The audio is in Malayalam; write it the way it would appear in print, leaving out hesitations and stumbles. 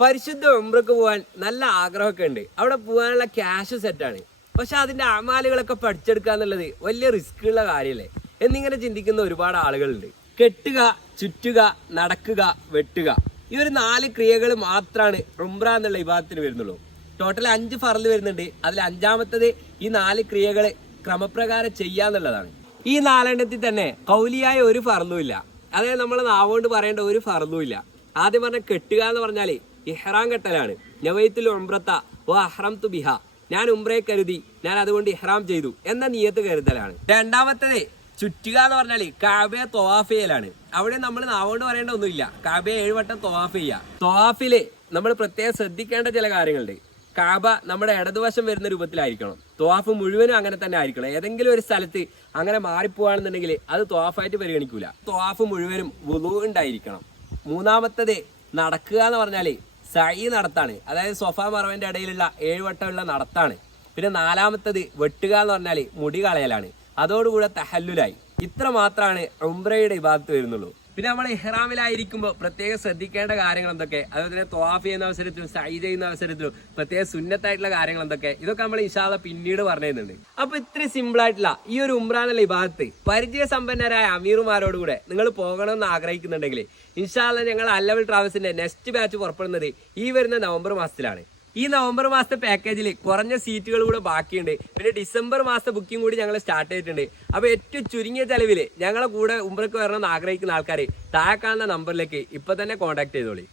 പരിശുദ്ധ ഉംറക്ക് പോകാൻ നല്ല ആഗ്രഹമൊക്കെ ഉണ്ട്. അവിടെ പോകാനുള്ള ക്യാഷ് സെറ്റാണ്. പക്ഷെ അതിന്റെ അമാലുകളൊക്കെ പഠിച്ചെടുക്കുക എന്നുള്ളത് വലിയ റിസ്ക് ഉള്ള കാര്യമല്ലേ എന്നിങ്ങനെ ചിന്തിക്കുന്ന ഒരുപാട് ആളുകളുണ്ട്. കെട്ടുക, ചുറ്റുക, നടക്കുക, വെട്ടുക, ഈ ഒരു 4 ക്രിയകൾ മാത്രമാണ് ഉംറ എന്നുള്ള വിഭാഗത്തിന് വരുന്നുള്ളൂ. ടോട്ടൽ 5 ഫർള് വരുന്നുണ്ട്. അതിൽ 5ാമത്തത് ഈ 4 ക്രിയകൾ ക്രമപ്രകാരം ചെയ്യാന്നുള്ളതാണ്. ഈ 4 തന്നെ കൗലിയായ ഒരു ഫർളും ഇല്ല. അതായത് നമ്മൾ നാവുകൊണ്ട് പറയേണ്ട ഒരു ഫർളും ഇല്ല. ആദ്യം പറഞ്ഞ കെട്ടുക എന്ന് പറഞ്ഞാല് ഇഹ്റാം കെട്ടലാണ്. നവൈത്തുൽ ഉംറത വ അഹ്റംതു ബിഹ, ഞാൻ ഉംറയെ കരുതി, ഞാൻ അതുകൊണ്ട് ഇഹ്റാം ചെയ്തു എന്ന നിയത്ത് കരുതലാണ്. 2ാമത്തത് ചുറ്റുക എന്ന് പറഞ്ഞാല് കഅബയെ ത്വവാഫ് ചെയ്യലാണ്. അവിടെ നമ്മൾ നാവുകൊണ്ട് പറയേണ്ട ഒന്നുമില്ല. കഅബയെ 7 വട്ടം ത്വവാഫ് ചെയ്യുക. ത്വവാഫില് നമ്മൾ പ്രത്യേകം ശ്രദ്ധിക്കേണ്ട ചില കാര്യങ്ങളുണ്ട്. കഅബ നമ്മുടെ ഇടതുവശം വരുന്ന രൂപത്തിലായിരിക്കണം. ത്വവാഫ് മുഴുവനും അങ്ങനെ തന്നെ ആയിരിക്കണം. ഏതെങ്കിലും ഒരു സ്ഥലത്ത് അങ്ങനെ മാറിപ്പോവാണെന്നുണ്ടെങ്കിൽ അത് ത്വവാഫായിട്ട് പരിഗണിക്കൂല. ത്വവാഫ് മുഴുവനും വുളൂ ഉണ്ടായിരിക്കണം. 3ാമത്തത് നടക്കുക എന്ന് പറഞ്ഞാല് സഈ നടത്താണ്. അതായത് സൊഫ മറവന്റെ ഇടയിലുള്ള 7 വട്ടമുള്ള നടത്താണ്. പിന്നെ 4ാമത്തത് വെട്ടുക എന്ന് പറഞ്ഞാല് മുടി കളയലാണ്. അതോടുകൂടെ തഹല്ലുലായി. ഇത്ര മാത്രമാണ് ഉംറയുടെ ഇബാദത്ത് വരുന്നുള്ളൂ. പിന്നെ നമ്മൾ ഇഹ്റാമിലായിരിക്കുമ്പോൾ പ്രത്യേകം ശ്രദ്ധിക്കേണ്ട കാര്യങ്ങൾ എന്തൊക്കെ, അതുപോലെ തന്നെ ത്വവാഫ് ചെയ്യുന്ന അവസരത്തിലും സഈ ചെയ്യുന്ന അവസരത്തിലും പ്രത്യേക സുന്നത്തായിട്ടുള്ള കാര്യങ്ങൾ എന്തൊക്കെ, ഇതൊക്കെ നമ്മൾ ഇൻഷാ അല്ലാഹ് പിന്നീട് പറഞ്ഞു തരുന്നുണ്ട്. അപ്പൊ ഇത്രയും സിമ്പിൾ ആയിട്ടുള്ള ഈ ഒരു ഉംറ എന്നുള്ള ഇബാദത്ത് പരിചയസമ്പന്നരായ അമീറുമാരോടുകൂടെ നിങ്ങൾ പോകണമെന്ന് ആഗ്രഹിക്കുന്നുണ്ടെങ്കിൽ ഇൻഷാ അല്ലാഹ് ഞങ്ങൾ അൽ-ലവൽ ട്രാവൽസിന്റെ നെക്സ്റ്റ് ബാച്ച് പുറപ്പെടുന്നത് ഈ വരുന്ന നവംബർ മാസത്തിലാണ്. ഈ നവംബർ മാസത്തെ പാക്കേജിൽ കുറഞ്ഞ സീറ്റുകൾ കൂടെ ബാക്കിയുണ്ട്. പിന്നെ ഡിസംബർ മാസത്തെ ബുക്കിംഗ് കൂടി ഞങ്ങൾ സ്റ്റാർട്ട് ചെയ്തിട്ടുണ്ട്. അപ്പോൾ ഏറ്റവും ചുരുങ്ങിയ ചെലവിൽ ഞങ്ങളെ കൂടെ ഉംറയ്ക്ക് വരണമെന്ന് ആഗ്രഹിക്കുന്ന ആൾക്കാർ താഴെ കാണുന്ന നമ്പറിലേക്ക് ഇപ്പൊ തന്നെ കോൺടാക്ട് ചെയ്തോളി.